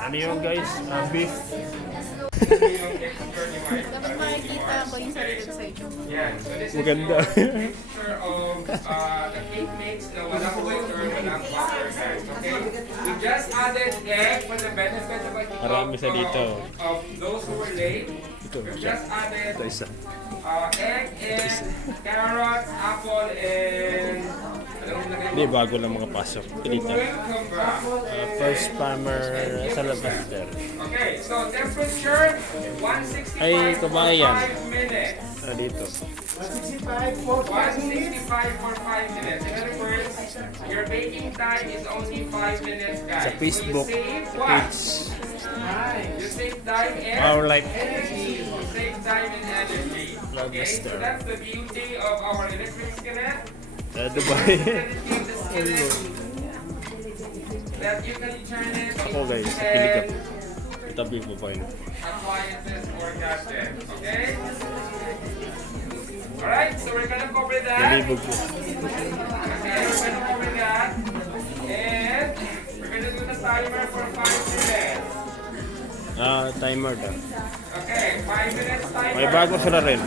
Ano yun guys? Beef. Dapat makikita ko yung sarili ko sa YouTube. Maganda. Picture of the cake mix na walang water, walang water guys. Okay? We just added egg for the benefit Marami sa dito. Of those who were late. Ito, We just added ito isa. egg and carrots, apple, and Hindi, bago lang mga pasok. Ito dito. cucumber. First farmer sa labas there. Okay, so temperature 165 Ay, kabayan. for 5 minutes. Dito. 165 for 5 minutes. In other words, your baking time is only 5 minutes, guys. Sa Facebook So you save what? page. You save time and Our life. energy. You save time and energy. Okay, so that's the beauty of our electric skillet. Dubai. That you can turn it Ako guys, sa into pilikap. Itabi ko pa yun. appliances or gadgets. Okay? Alright, so we're gonna cover that. Nalibog ko. Okay, we're gonna cover that. And we're gonna do the timer for 5 minutes. Timer daw. Okay, 5 minutes timer. May bago sila rin.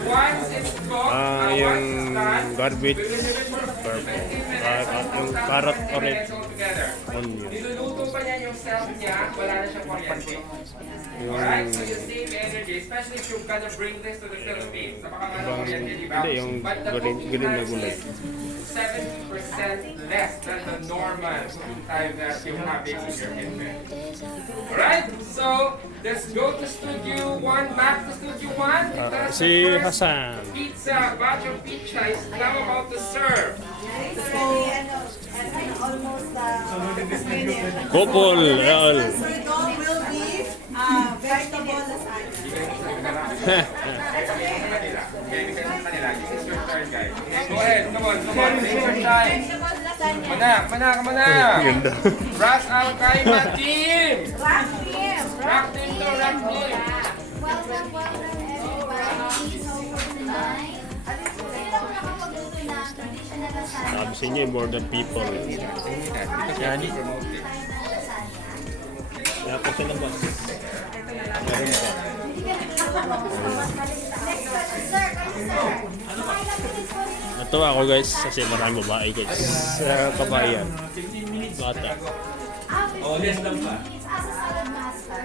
Once it's cooked, Yung once it's done, garbage. we will leave it for Purple. 15 minutes. Yung carrot orange. minutes altogether. Onion. Niluluto pa niya yung self niya, wala na siyang kuryente. Alright, so you save energy, especially if you're gonna bring this to the Philippines. Napakaganda ng kuryente, di ba? Hindi, yung But the green cooking na time gulay. is 70% less than the normal time that you have in your kitchen. Alright, so let's go to Studio 1, back to Studio 1. Because Si the first Hasan. pizza, batch of pizza is now about to serve. Couple. So it all will be vegetable lasagna. Okay, because sa kanila, this is your turn, guys. Go ahead, come on, take your time. Mana. Ganda. RAS out Khaima team! RAK team! RAK team to RAK team! Welcome, everybody. So for tonight, sino lang nakapagluto ng traditional lasagna? Sabi sa inyo, more than people. Yan. Kaya po sa labas. Meron pa. Sir, kayo sir. Ilang minutes po rin Natuwa ako guys kasi maraming babae guys. Sa kabayan. Bata. minutes as a salad master.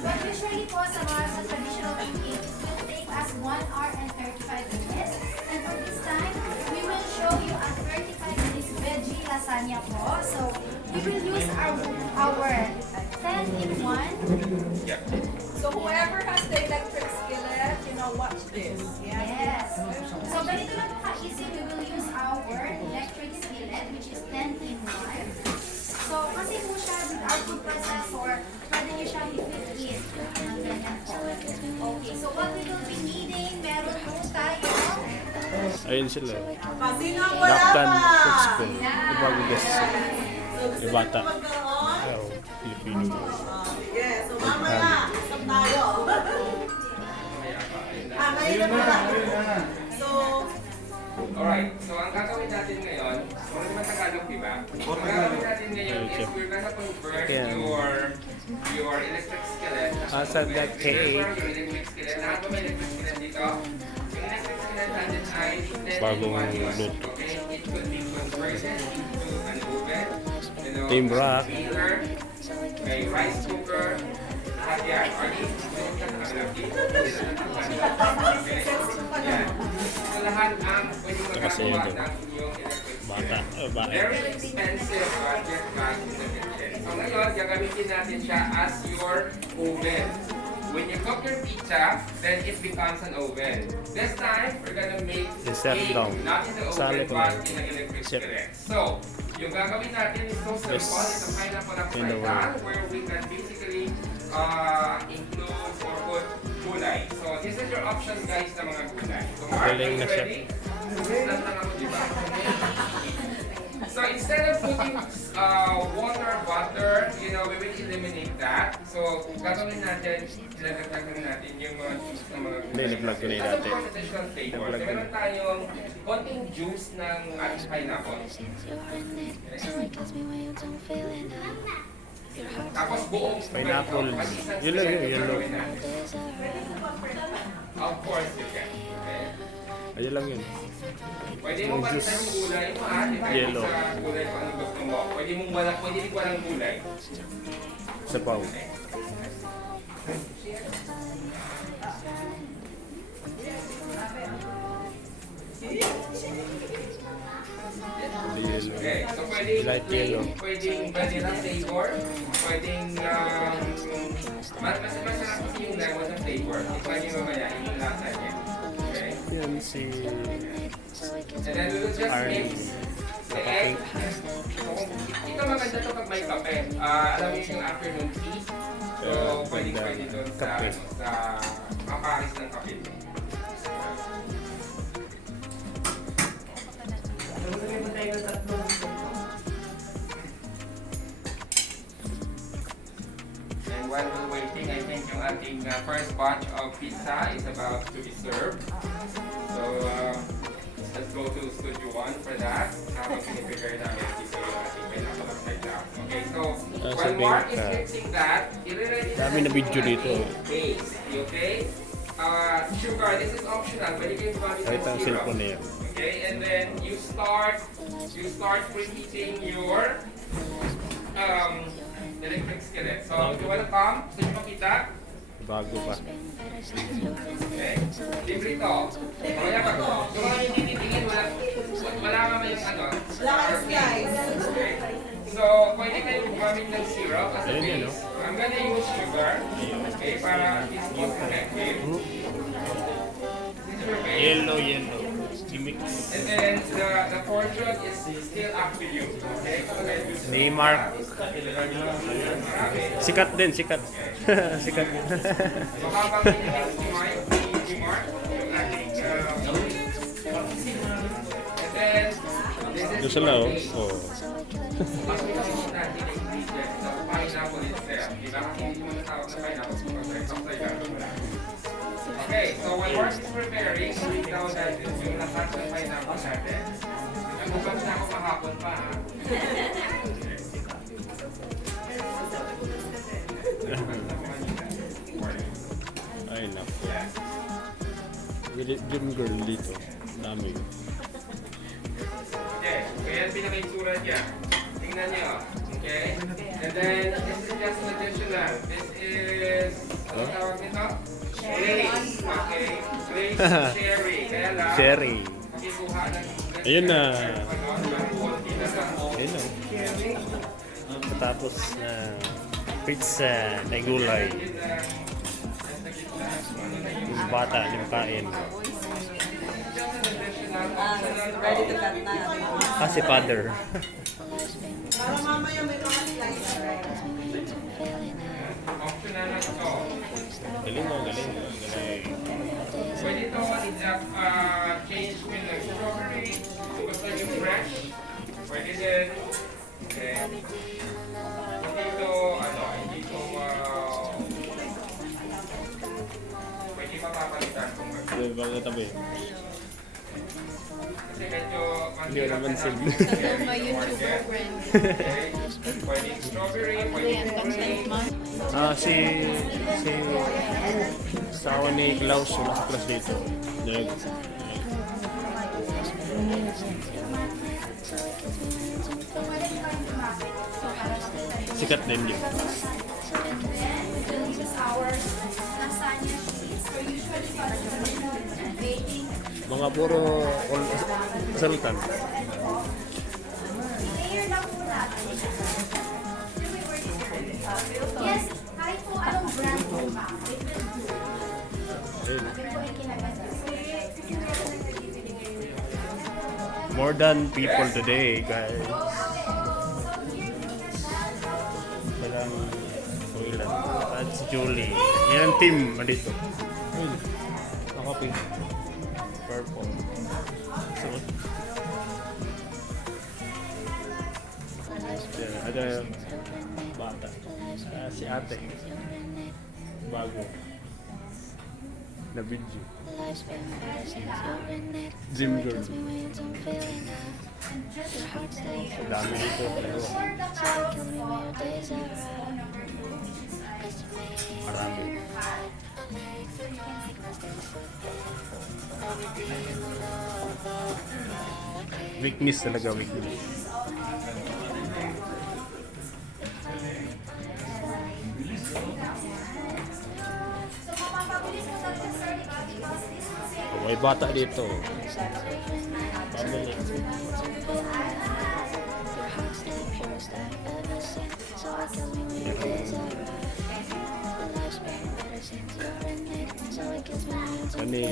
But usually po sa mga sa traditional cooking, it will take us 1 hour and 35 minutes. And for this time, we will show you a 35 minutes veggie lasagna po. So, we will use our 10-in-1. So whoever has the electric skillet, watch this. Yes. So, ganito lang po ka-easy. We will use our electric skillet, which is 10-in-1. So, kasi po siya with our food processor, pwede niyo siyang i-flip it. Ganyan po. Okay, so what we will be needing, meron po tayo. Ayun sila. Sino ang wala Naktan pa? Food School. Ibago guys. Yung bata. Magkaroon? Ayaw. Filipino. Yes, so mamaya, stop tayo. Ngayon na pala. So, Alright, so ang gagawin natin ngayon, kung naman Tagalog, di ba? Ang gagawin natin ngayon is we're gonna convert your electric skillet. Asa the cake. Your electric skillet. Lahat ba may electric skillet dito? Yung electric skillet natin ay 10 Bagong in 1 yun. luto. Okay? It could be converted into an oven. Team RAK. Heater, may rice cooker, lahat yan. Yan. So lahat ang pwede Kasi magagawa ito. ng inyong electric Bata. skillet. Babae. Very expensive budget bag in the kitchen. So ngayon, gagamitin natin siya as your oven. When you cook your pizza, then it becomes an oven. This time, we're gonna make Set cake, down. not in the Sali oven, ko but na. in an electric Set. skillet. So, yung gagawin natin is so simple. Yes. It's a pineapple In the upside world. down where we can basically include or put gulay. So, this is your option guys na mga gulay. So, Mark, are Galing you na siya. ready? Lang ako, di ba? So instead of putting water, butter, we will eliminate that. So gagawin natin, ilagagagawin natin yung mga juice ng mga Hindi, nag-vlog ko na yun As a dati. additional flavor. Nag-vlog ko na. Meron tayong konting juice ng ating pineapple. Since you're in it, so it kills me when you don't feel it. Tapos buong Pineapple. mag-isang Yellow, square yung yellow. gagawin natin. Of course you can. Okay? Ayun lang yun. Pwede mo palitan yung gulay mo ha. Depende Yellow. sa gulay kung anong gusto mo. Pwede din walang gulay. Sabaw. Yellow. Okay, so pwedeng Light yellow. pwedeng vanilla flavor, pwedeng mas masarap kasi yung lemon na flavor. Tikman niyo mamaya yung lasa niya. Okay? Yan si And then we will just Orange. mix the egg. Ito maganda to pag may kape. Alam mo yung afternoon tea. So pwedeng doon sa Kape. sa kaparis ng kape. And while we're waiting, I think yung ating first batch of pizza is about to be served. So let's go to Studio 1 for that. Habang pinipigure namin dito yung ating pineapple upside down. Okay, so while sabihin Mark is ka, mixing that, i-ready dami na video dito. base. Okay? Sugar, this is optional. Pwede kayo gumamit Kahit ng ang syrup. cellphone na yan. Okay, and then you start preheating your electric skillet. So, if you wanna come, gusto nyo makita? Bago pa. Okay. Libre ito. Kaya pag yung mga hindi titingin, wala naman yung ano. Okay. So, pwede kayo gumamit ng syrup as a Ayun yan, base. I'm gonna use sugar. Okay, para it's more effective. This is your base. Yellow. Gimmick. And then the portion is still up to you. Okay? So let's use Ni Mark. Sikat din, sikat. Sikat. So habang pinimix ni Mark, yung ating and then this is Doon sila, oh. Oh. Pag-ipagin natin yung ingredients sa pineapple itself. Diba? Hindi mo natawag na pineapple because upside down wala. Okay, so when Mark is preparing, bring down natin yung lahat ng pineapple natin. Nagubag na ako kahapon pa ha. Ay, naku. Gym girl dito. Dami. Okay, so yan pinaka-itsura niya. Tingnan niyo. Okay? And then, this is just additional. This is, ano tawag nito? Glaze. Okay? Glaze cherry. Kaya lang, Cherry. pakikuha ng... Ayun na. Konti na lang. Ayun na. Tapos na pizza na gulay. Yung bata, limpain. Ready to cut na. Si father. Para mamaya may mga slice. Optional na ito. Galing mo, galing. Pwede ito, change mo ng strawberry. Kung gusto nyo fresh, pwede din. Okay. Hindi ito, pwede mapapalitan kung gusto. Bago tabi. Kasi medyo Hindi ko naman sin. My YouTuber friend. Okay. Pwede strawberry, pwede Ayan, content man. Si sawa ni Klaus wala sa class dito. Sikat din yun. This is our lasagna sheets. So usually baking. Mga puro sultan. Layer lang po natin. Yes, kahit po anong brand po ma'am. It will do. Ayun. Ito po ay kinaganda. More than people today, guys. Parang ilan. At si Julie. Yan ang team dito. Ayun. Nakapi. Purple. Suot. Yeah, ada bata. Si ate. Bago. Na video. Gym girl. Dami dito. For the cows, Weakness talaga, weakness. So, mapapabilis mo talaga, sir, diba? Because this will save Oh, may bata dito. Family.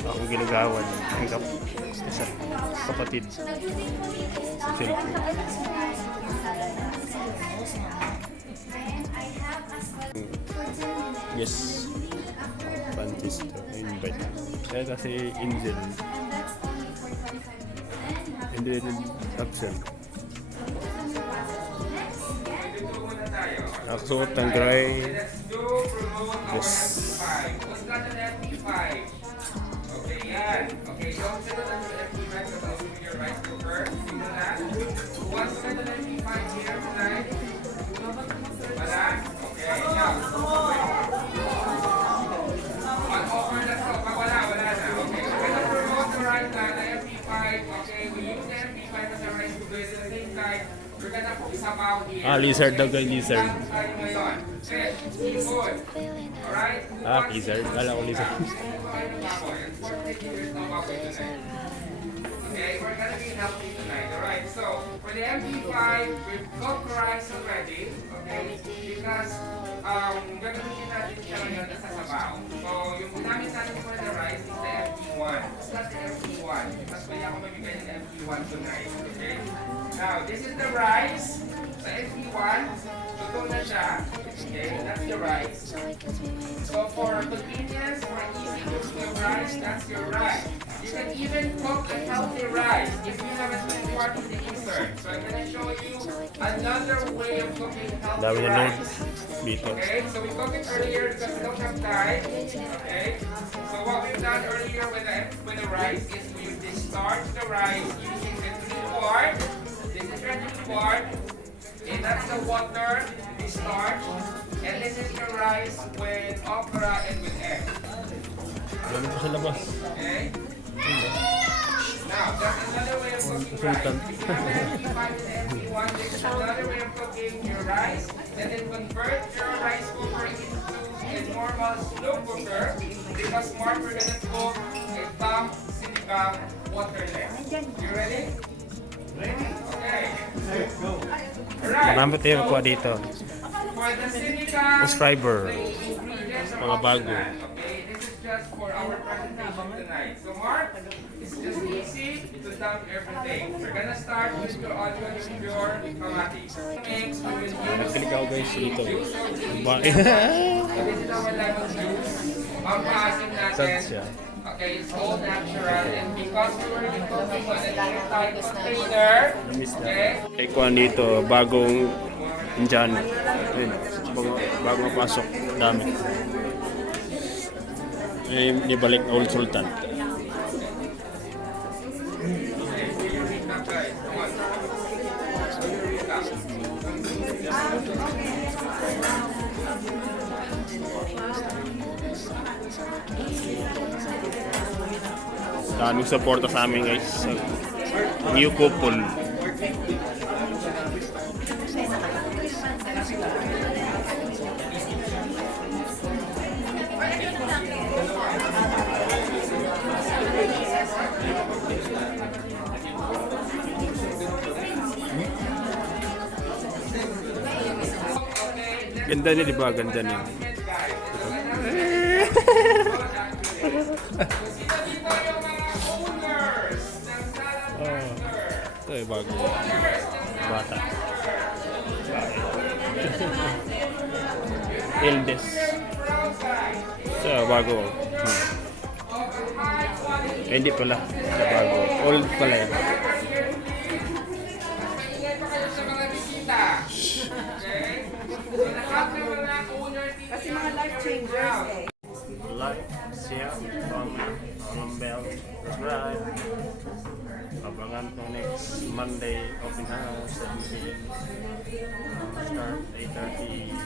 Ano ako ginagawan ang sa kapatid. nag-using po dito is Safety. then I have as well for 10 minutes. Yes, After that, Francis to invite. Kaya kasi Angel, and that's only for 25 minutes. Then, hindi rin absent. next, again, Dito muna tayo. Nakasuot ng gray. Let's do promote our Yes. FP5. What's that an FP5? Okay, yan. Okay, don't set it as an FP5 because I'll give you your right to first. You know that? Who wants to set an FP5 here tonight? Wala? Okay, now. Offer na to. Wala na. Okay, we're gonna promote the right na FP5. Okay, we use the FP5 as a right to do it. At the same time, we're gonna put sabaw here. Lizard daw guys, lizard. Tayo ngayon. Okay, good. Alright? Lizard. Kala ko lizard. Okay, we're gonna be healthy tonight, alright? So, for the MP5, we've got rice already, okay? Because, gagamitin natin siya ngayon sa sabaw. So, yung ginamit natin for the rice is the MP1. It's not the MP1. Mas pwede ako magbigay ng MP1 tonight, okay? Now, this is the rice. Sa MP1, luto na siya. Okay, that's the rice. So for convenience, for easy cooking of rice, that's your rice. You can even cook a healthy rice if you have a part in the insert. So I'm going to show you another way of cooking Dami healthy na load rice. dito. Okay, so we cooked it earlier because we don't have time. Okay, so what we've done earlier with the rice is we starch the rice using the 3-quart. This is your 3-quart. Okay, that's the water, the starch, and this is your rice with okra and with egg. Ganun pa sa labas. Okay? Now, that's another way of cooking rice. If you have an MP5 and MP1, this is another way of cooking your rice, and then convert your rice cooker into a normal slow cooker, because Mark, we're gonna cook a bang sinigang waterless. You ready? Ready? Okay. Alright. Marami tayo kuha dito. For the sinigang, Subscriber. the ingredients are Mga bago. optional, okay? This is just for our presentation tonight. So Mark, it's just easy to dump everything. We're gonna start with your audio with your kamatis. Mix, we will use Nagklik ako guys dito. Ba- so this is our lemon juice. Pampasin Sad natin. siya. Okay, it's all natural, and because we were cooking on an airtight container, Namiss na. okay? Kay kuha dito, bagong Indian. Ayun, bagong pasok. Dami. May nibalik na Old Sultan. Daming suporta sa amin guys. New couple. Ganda niya, di ba? Ganda niya. Ito ay bago. Bata. Eldest. Ito bago. Hindi pala. Ito bago. Old pala yan. Maingay pa kayo sa mga bisita. Okay? So lahat ng mga owner dito. Kasi mga life changers eh. Like, share, comment, bell, subscribe. Abangan po next Monday, open house, 7 p.m. Start 8:30.